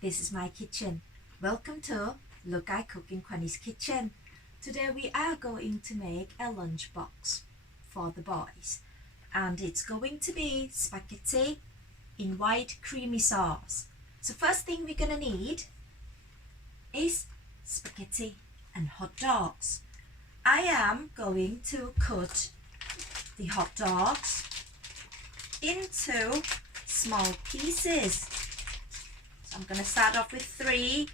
This is my kitchen. Welcome to Look I Cook in Quanny's kitchen. Today we are going to make a lunchbox for the boys, and it's going to be spaghetti in white creamy sauce. So first thing we're going to need is spaghetti and hot dogs. I am going to cut the hot dogs into small pieces. So I'm going to start off with 3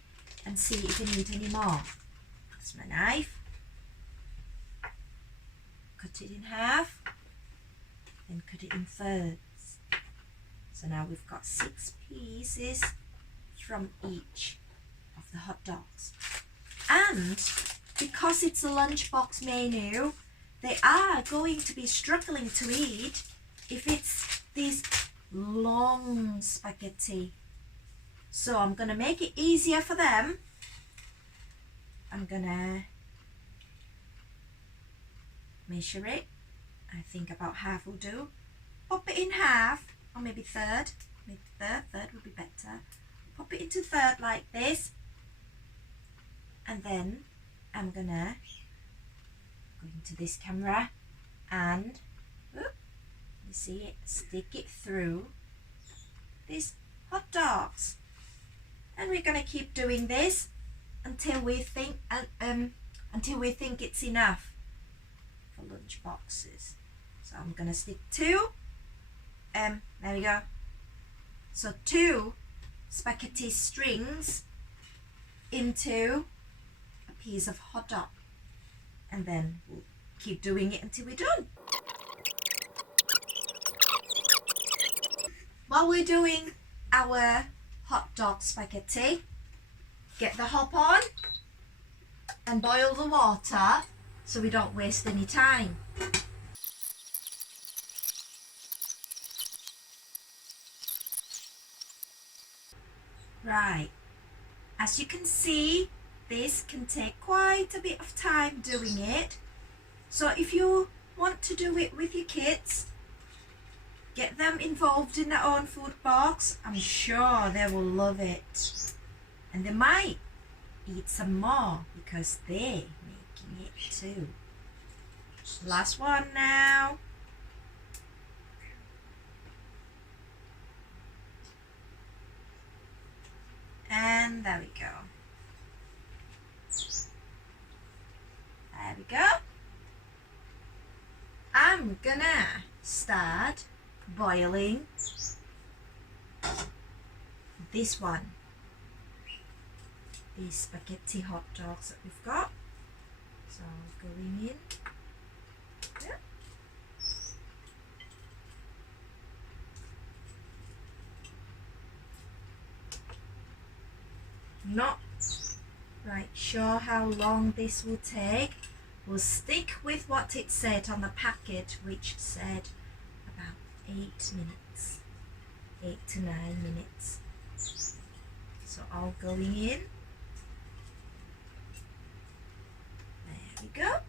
and see if I need any more. That's my knife. Cut it in half, then cut it in thirds. So now we've got 6 pieces from each of the hot dogs. And because it's a lunchbox menu, they are going to be struggling to eat if it's these long spaghetti. So I'm going to make it easier for them. I'm going to measure it. I think about half will do. Pop it in half, or maybe third. Maybe third would be better. Pop it into third like this. And then I'm going to go into this camera and, you see it, stick it through these hot dogs. And we're going to keep doing this until we think it's enough for lunch boxes. So I'm going to stick 2. There we go. So 2 spaghetti strings into a piece of hot dog, and then we'll keep doing it until we're done. While we're doing our hot dog spaghetti, get the hob on and boil the water so we don't waste any time. Right, as you can see, this can take quite a bit of time doing it. So if you want to do it with your kids, get them involved in their own food box. I'm sure they will love it. And they might eat some more because they're making it too. Last one now. And there we go. There we go. I'm gonna start boiling this one, these spaghetti hot dogs that we've got. So going in. Yeah. Not right sure how long this will take. We'll stick with what it said on the packet, which said about 8 minutes, 8 to 9 minutes. So all going in. There we go.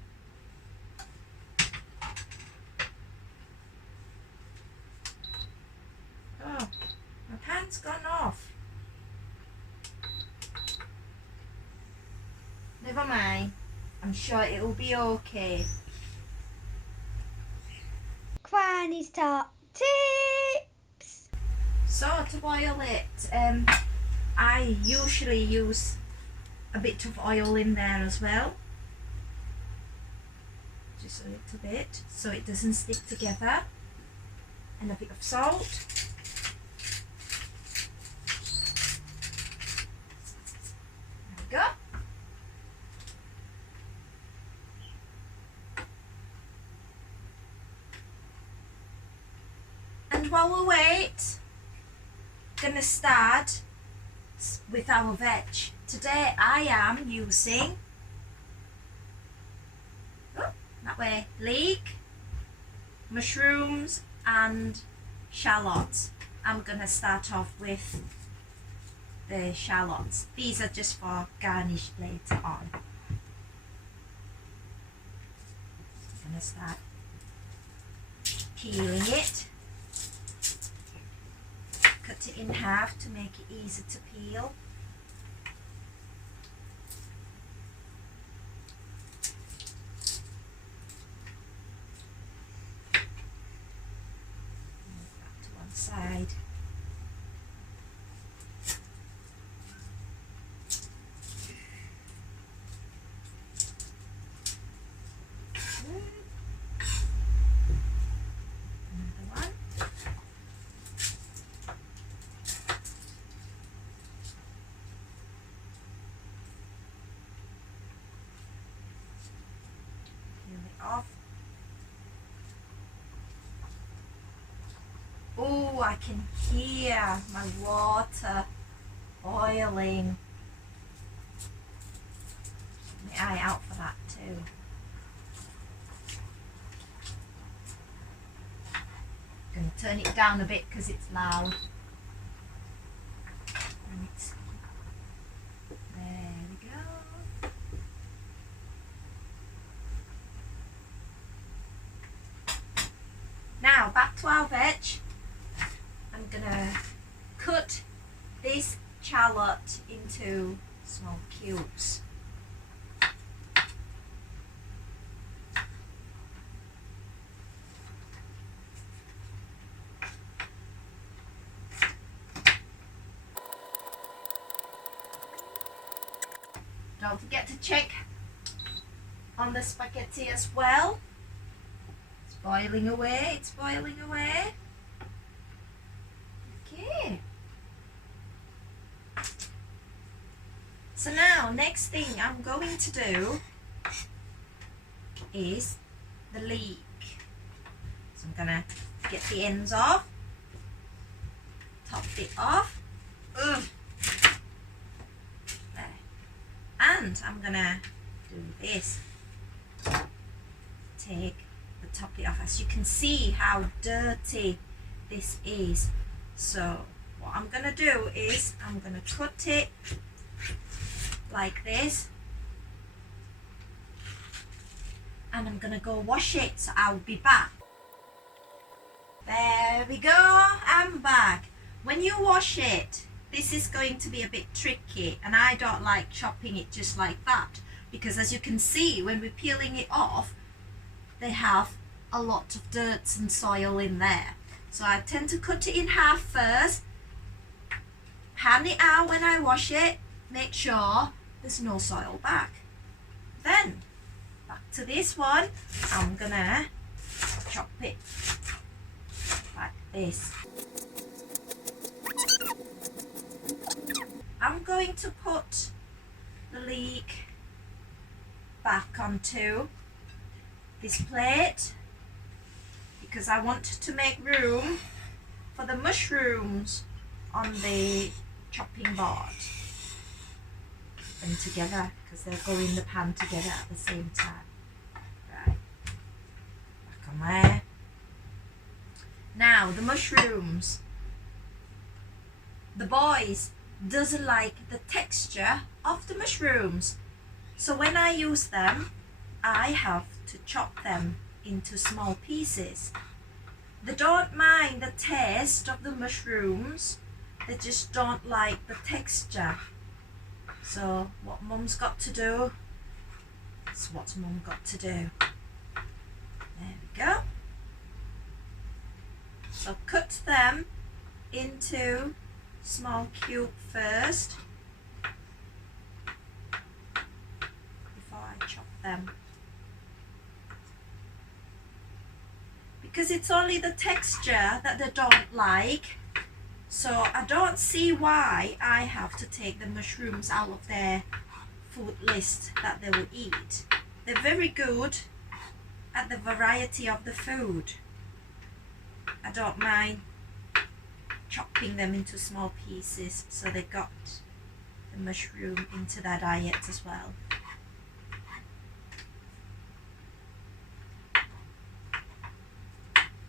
Oh, my pan's gone off. Never mind. I'm sure it will be okay. Granny's top tips. So to boil it, I usually use a bit of oil in there as well. Just a little bit so it doesn't stick together. And a bit of salt. There we go. And while we wait, gonna start with our veg. Today I am using that way, leek, mushrooms and shallots. I'm gonna start off with the shallots. These are just for garnish later on. I'm gonna start peeling it. Cut it in half to make it easy to peel. side. Another one. Peel it off. Oh, I can hear my water boiling. Keep my eye out for that too. I'm going to turn it down a bit because it's loud. And it's, there we go. Now back to our veg. I'm gonna cut this shallot into small cubes. Don't forget to check on the spaghetti as well. It's boiling away, it's boiling away. Okay. So now, next thing I'm going to do is the leek. So I'm gonna get the ends off, top it off. Ugh. There. And I'm gonna do this. Take the top it off. As you can see how dirty this is. So what I'm gonna do is I'm gonna cut it like this, and I'm gonna go wash it, so I'll be back. There we go, I'm back. When you wash it, this is going to be a bit tricky, and I don't like chopping it just like that, because as you can see when we're peeling it off, they have a lot of dirt and soil in there. So I tend to cut it in half first, pan it out when I wash it, make sure there's no soil back. Then, back to this one, I'm gonna chop it like this. I'm going to put the leek back onto this plate, because I want to make room for the mushrooms on the chopping board. Put them together because they'll go in the pan together at the same time. Right, back on there. Now the mushrooms. The boys doesn't like the texture of the mushrooms, so when I use them, I have to chop them into small pieces. They don't mind the taste of the mushrooms, they just don't like the texture. So what Mum's got to do is what Mum got to do. There we go. So cut them into small cube first before I chop them. Because it's only the texture that they don't like, so I don't see why I have to take the mushrooms out of their food list that they will eat. They're very good at the variety of the food. I don't mind chopping them into small pieces so they got the mushroom into their diet as well.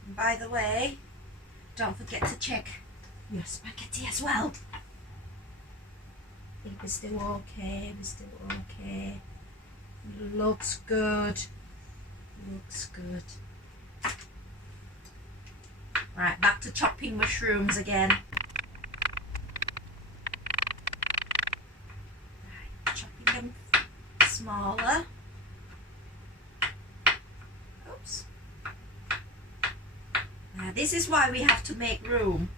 And by the way, don't forget to check your spaghetti as well. I think we're still okay, we're still okay. Looks good, looks good. Right, back to chopping mushrooms again. Right, chopping them smaller. Oops. This is why we have to make room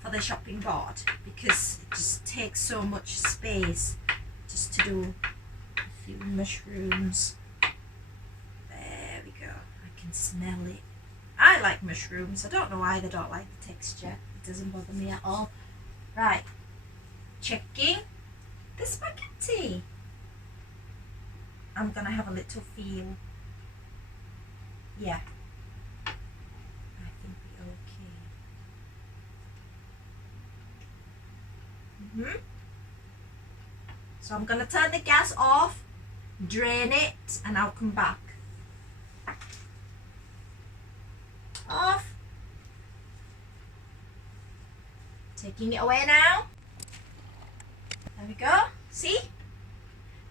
for the chopping board, because it just takes so much space just to do a few mushrooms. There we go. I can smell it. I like mushrooms. I don't know why they don't like the texture. It doesn't bother me at all. Right, checking the spaghetti. I'm gonna have a little feel. Yeah, I think we're okay. So I'm gonna turn the gas off, drain it, and I'll come back. Off. Taking it away now. There we go. See?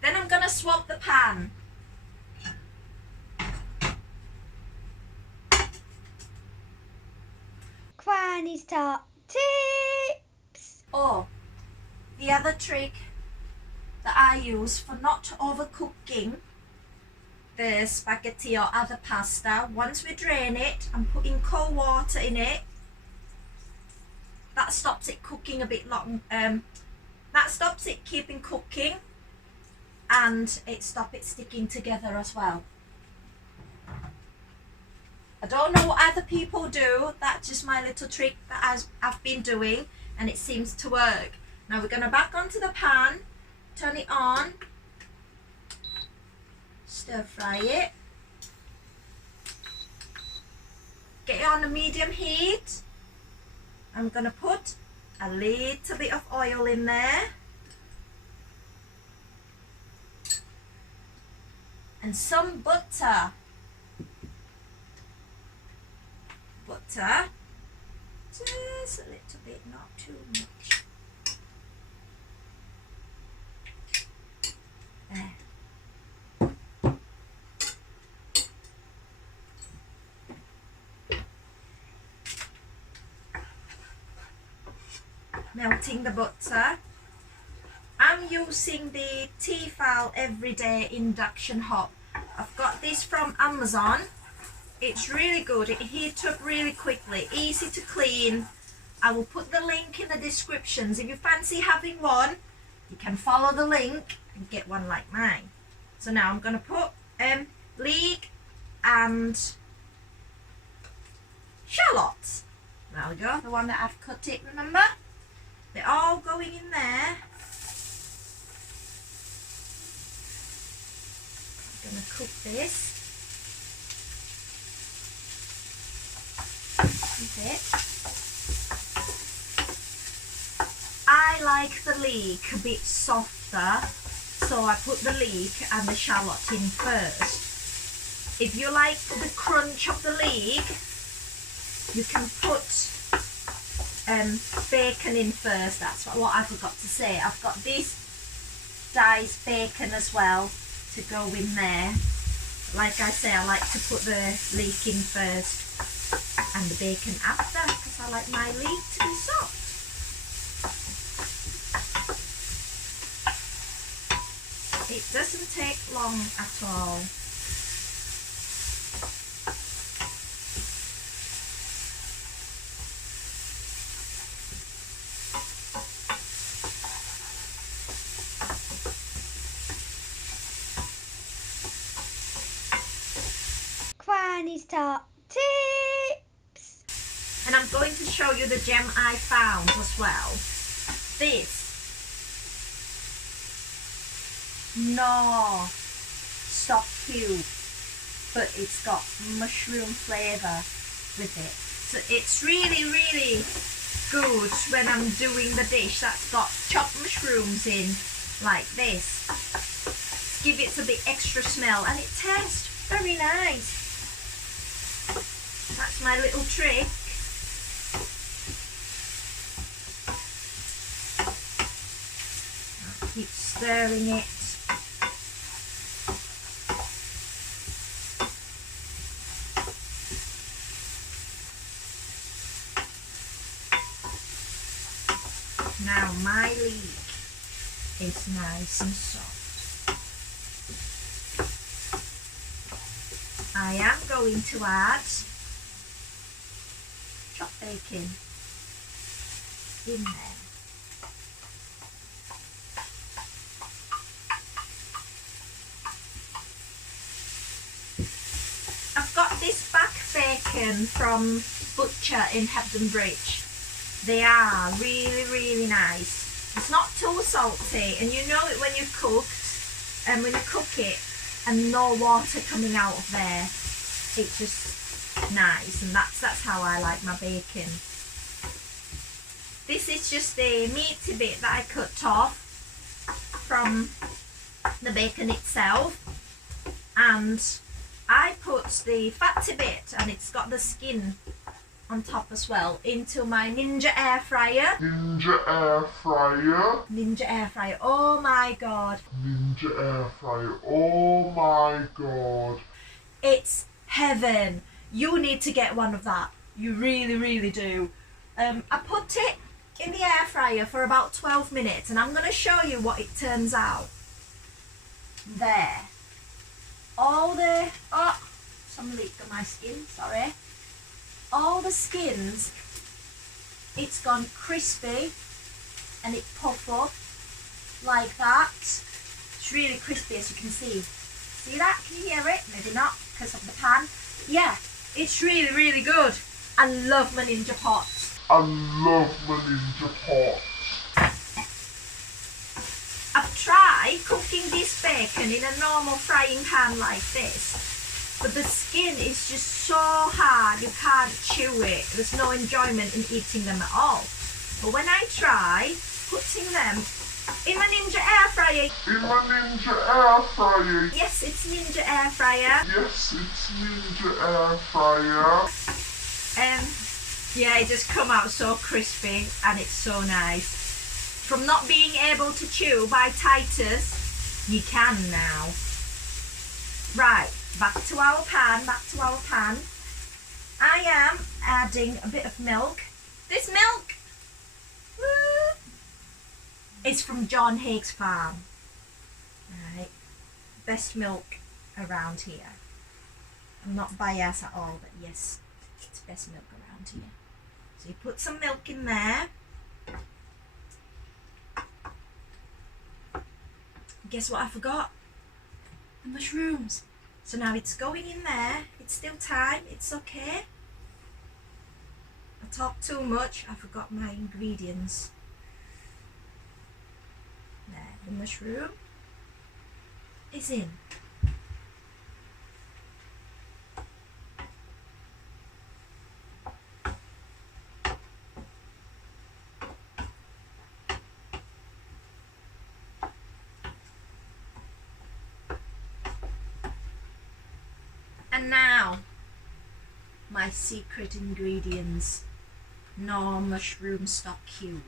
Then I'm gonna swap the pan. Granny's top tips. Oh, the other trick that I use for not overcooking the spaghetti or other pasta, once we drain it, I'm putting cold water in it. That stops it cooking a bit long. That stops it keeping cooking, and it stops it sticking together as well. I don't know what other people do. That's just my little trick that I've been doing, and it seems to work. Now we're going to back onto the pan, turn it on, stir fry it, get it on a medium heat. I'm going to put a little bit of oil in there and some butter. Butter, just a little bit, not too much. There. Melting the butter. I'm using the Tefal Everyday Induction Hob. I've got this from Amazon. It's really good. It heats up really quickly, easy to clean. I will put the link in the descriptions. If you fancy having one, you can follow the link and get one like mine. So now I'm going to put leek and shallots. There we go, the one that I've cut it, remember? They're all going in there. I'm going to cook this. It. I like the leek a bit softer, so I put the leek and the shallot in first. If you like the crunch of the leek, you can put bacon in first. That's what I forgot to say. I've got this diced bacon as well to go in there. Like I say, I like to put the leek in first and the bacon after, because I like my leek to be soft. It doesn't take long at all. Granny's top tips. And I'm going to show you the gem I found as well. This Knorr soft cube, but it's got mushroom flavour with it. So it's really, really good when I'm doing the dish that's got chopped mushrooms in like this. Give it a bit extra smell, and it tastes very nice. That's my little trick. I'll keep stirring it. Now my leek is nice and soft. I am going to add chopped bacon in there. I've got this back bacon from Butcher in Hebden Bridge. They are really, really nice. It's not too salty, and you know it when you've cooked, and when you cook it and no water coming out of there, it's just nice, and that's how I like my bacon. This is just the meaty bit that I cut off from the bacon itself, and I put the fatty bit, and it's got the skin on top as well, into my Ninja air fryer. Ninja air fryer. Ninja air fryer, oh my god. Ninja air fryer, oh my god. It's heaven. You need to get one of that. You really, really do. I put it in the air fryer for about 12 minutes, and I'm going to show you what it turns out. There. All the... Oh, some leaked on my skin, sorry. All the skins, it's gone crispy, and it puff up like that. It's really crispy, as you can see. See that? Can you hear it? Maybe not because of the pan. Yeah, it's really, really good. I love my Ninja pots. I love my Ninja pot. I've tried cooking this bacon in a normal frying pan like this, but the skin is just so hard you can't chew it. There's no enjoyment in eating them at all. But when I try putting them in my Ninja air fryer. In my Ninja air fryer. Yes, it's Ninja air fryer. Yes, it's Ninja air fryer. Yeah, it just come out so crispy, and it's so nice. From not being able to chew by Titus, you can now. Right, back to our pan, I am adding a bit of milk. This milk is from John Haig's farm. Right, best milk around here. I'm not biased at all, but yes, it's best milk around here. So you put some milk in there. Guess what I forgot? The mushrooms. So now it's going in there. It's still time. It's okay. I talked too much. I forgot my ingredients. There, the mushroom is in. And now, my secret ingredients, Knorr mushroom stock cube.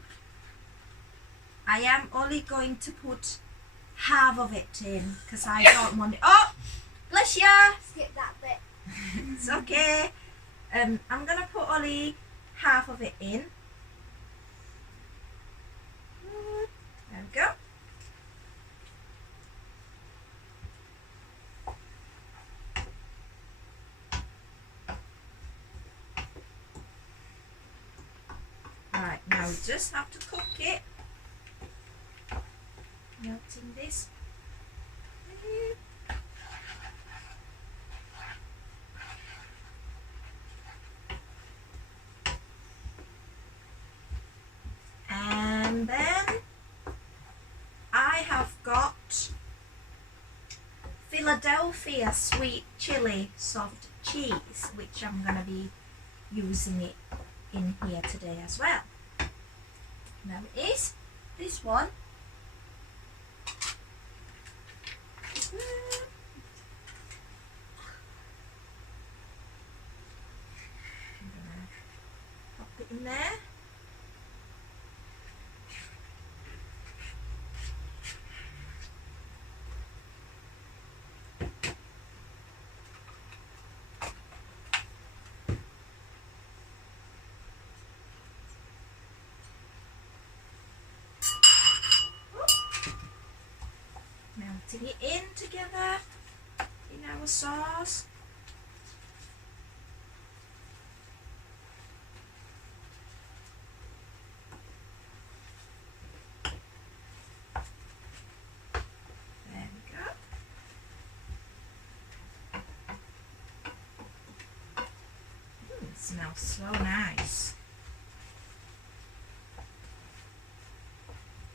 I am only going to put half of it in because I don't want it. Oh, bless you. Skip that bit. It's okay. I'm gonna put only half of it in. There we go. Right, now we just have to cook it. Melting this. And then I have got Philadelphia sweet chili soft cheese, which I'm going to be using it in here today as well. Now it is this one. I'm gonna pop it in there. Melting it in together in our sauce. Smells so nice.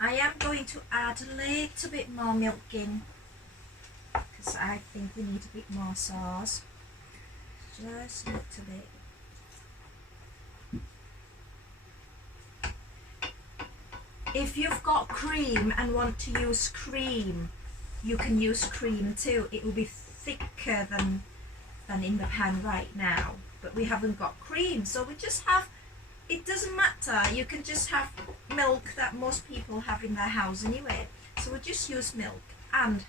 I am going to add a little bit more milk in because I think we need a bit more sauce. Just a little bit. If you've got cream and want to use cream, you can use cream too. It will be thicker than in the pan right now. But we haven't got cream, so we just have, it doesn't matter. You can just have milk that most people have in their house anyway. So we'll just use milk, and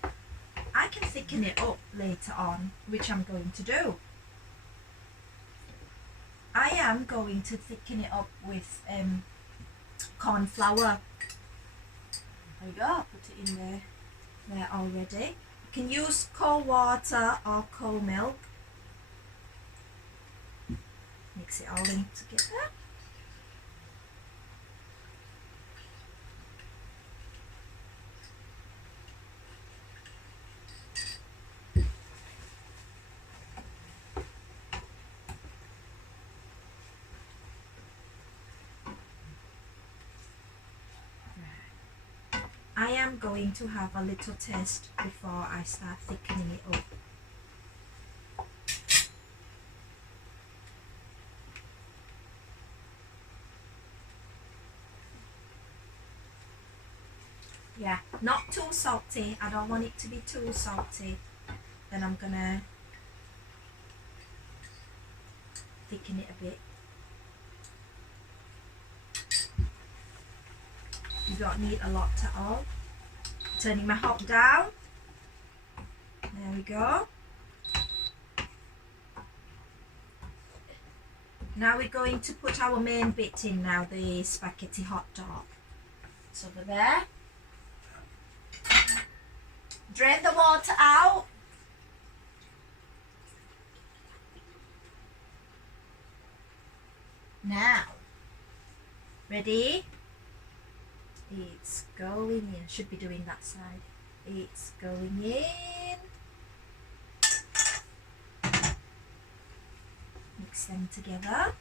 I can thicken it up later on, which I'm going to do. I am going to thicken it up with corn flour. There we go, put it in there already. You can use cold water or cold milk. Mix it all in together. I am going to have a little taste before I start thickening it up. Yeah, not too salty. I don't want it to be too salty. Then I'm gonna thicken it a bit. You don't need a lot at all. Turning my hob down. There we go. Now we're going to put our main bit in now, the spaghetti hot dog. It's over there. Drain the water out. Now, ready? It's going in. Should be doing that side. It's going in. Mix them together.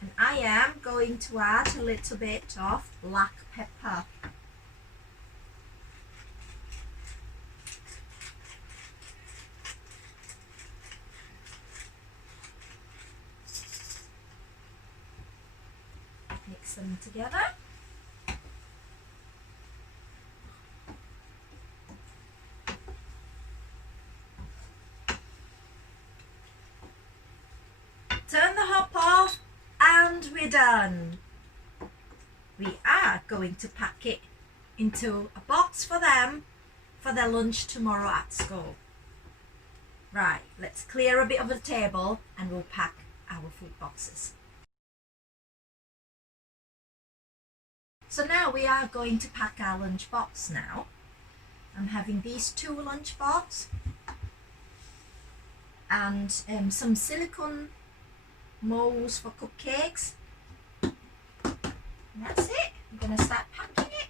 And I am going to add a little bit of black pepper. Mix them together. Turn the hob off and we're done. We are going to pack it into a box for them for their lunch tomorrow at school. Right, let's clear a bit of the table and we'll pack our food boxes. So now we are going to pack our lunch box now. I'm having these 2 lunch boxes and some silicone molds for cupcakes. And that's it. I'm going to start packing it.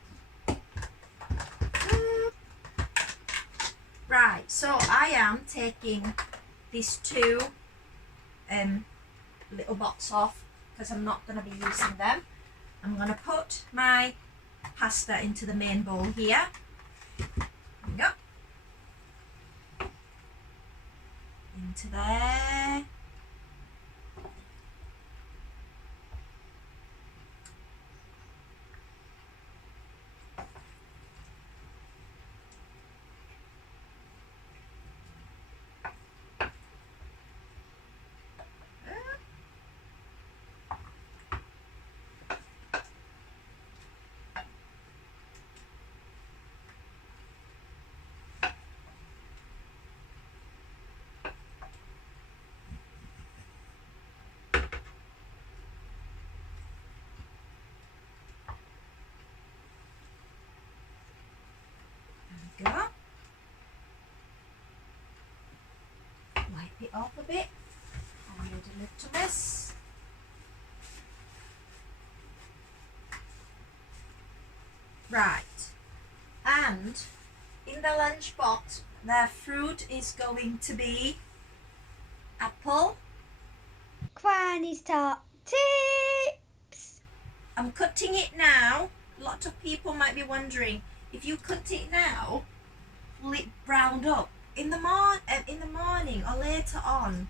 Right, so I am taking these 2 little boxes off because I'm not going to be using them. I'm going to put my pasta into the main bowl here. There we go. Into there. Go. Wipe it off a bit. I made a little mess. Right, and in the lunchbox, their fruit is going to be apple. Granny's top tips. I'm cutting it now. A lot of people might be wondering, if you cut it now, will it brown up in the morning or later on?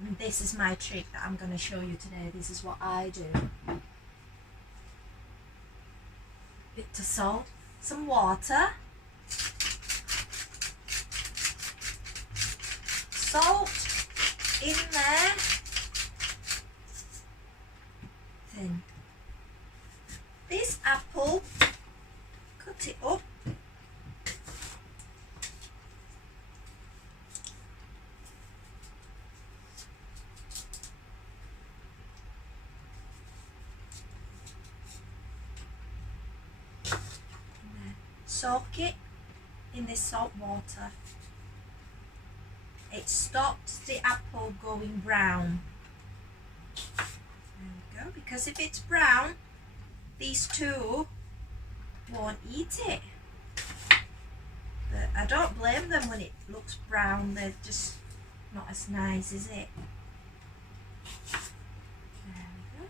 And this is my trick that I'm going to show you today. This is what I do. Bit of salt, some water, salt in there, then this apple, cut it up, soak it in this salt water. It stops the apple going brown. There we go, because if it's brown, these two won't eat it. But I don't blame them when it looks brown, they're just not as nice, is it? There we go.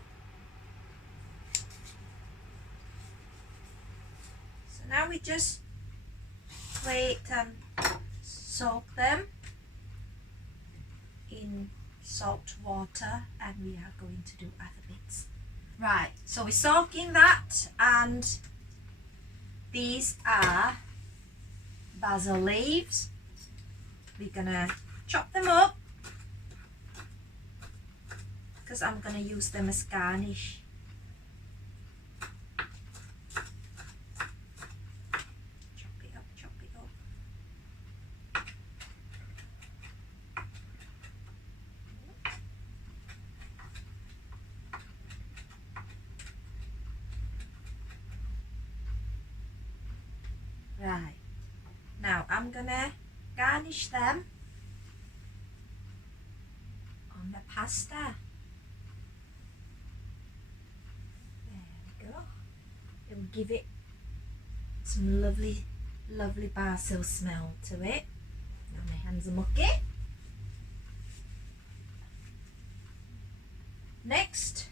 So now we just wait and soak them in salt water, and we are going to do other bits. Right, so we're soaking that, and these are basil leaves. We're gonna chop them up because I'm gonna use them as garnish. Chop it up, chop it up. Right, now I'm gonna garnish them on the pasta. There we go. It will give it some lovely, lovely basil smell to it. Now my hands are mucky. Next,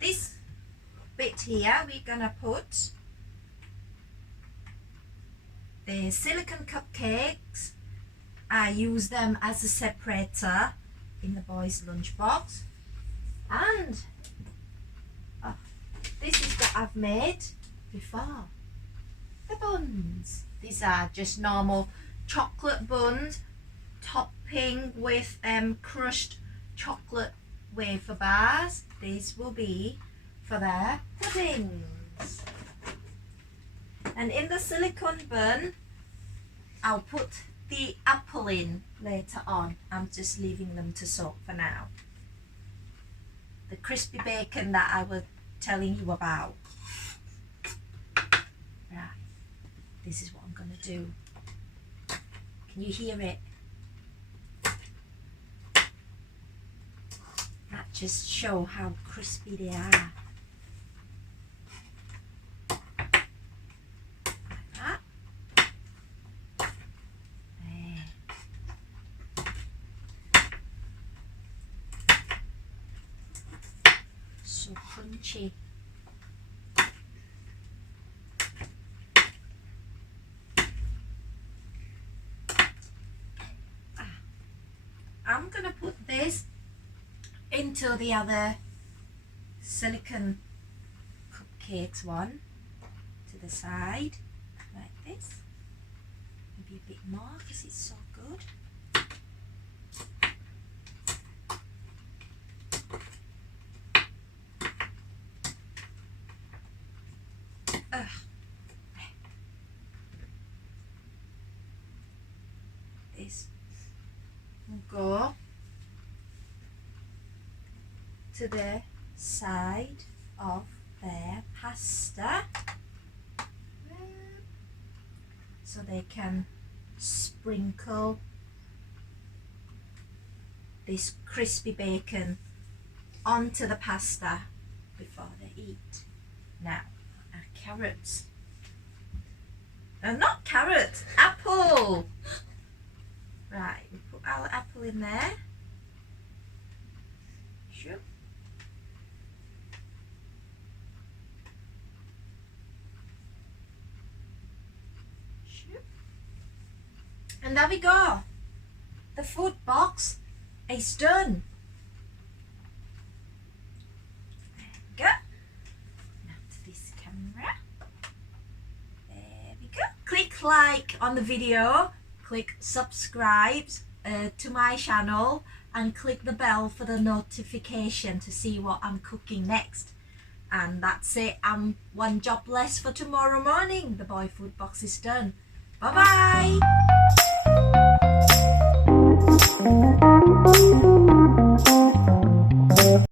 this bit here, we're gonna put the silicone cupcakes. I use them as a separator in the boys' lunchbox. And this is what I've made before. The buns. These are just normal chocolate buns, topping with crushed chocolate wafer bars. These will be for their puddings. And in the silicone bun, I'll put the apple in later on. I'm just leaving them to soak for now. The crispy bacon that I was telling you about. Right, this is what I'm going to do. Can you hear it? That just show how crispy they are. So crunchy. I'm gonna put this into the other silicone cupcakes one to the side like this. Maybe a bit more because it's so good. This will go to the side of their pasta so they can sprinkle this crispy bacon onto the pasta before they eat. Now I carrots. Not carrots, apple. Right, we put our apple in there. Sure. Sure. And there we go. The food box is done. There we go. Now to this camera. There we go. Click like on the video. Click subscribe to my channel and click the bell for the notification to see what I'm cooking next. And that's it. I'm one job less for tomorrow morning. The boy food box is done. Bye bye.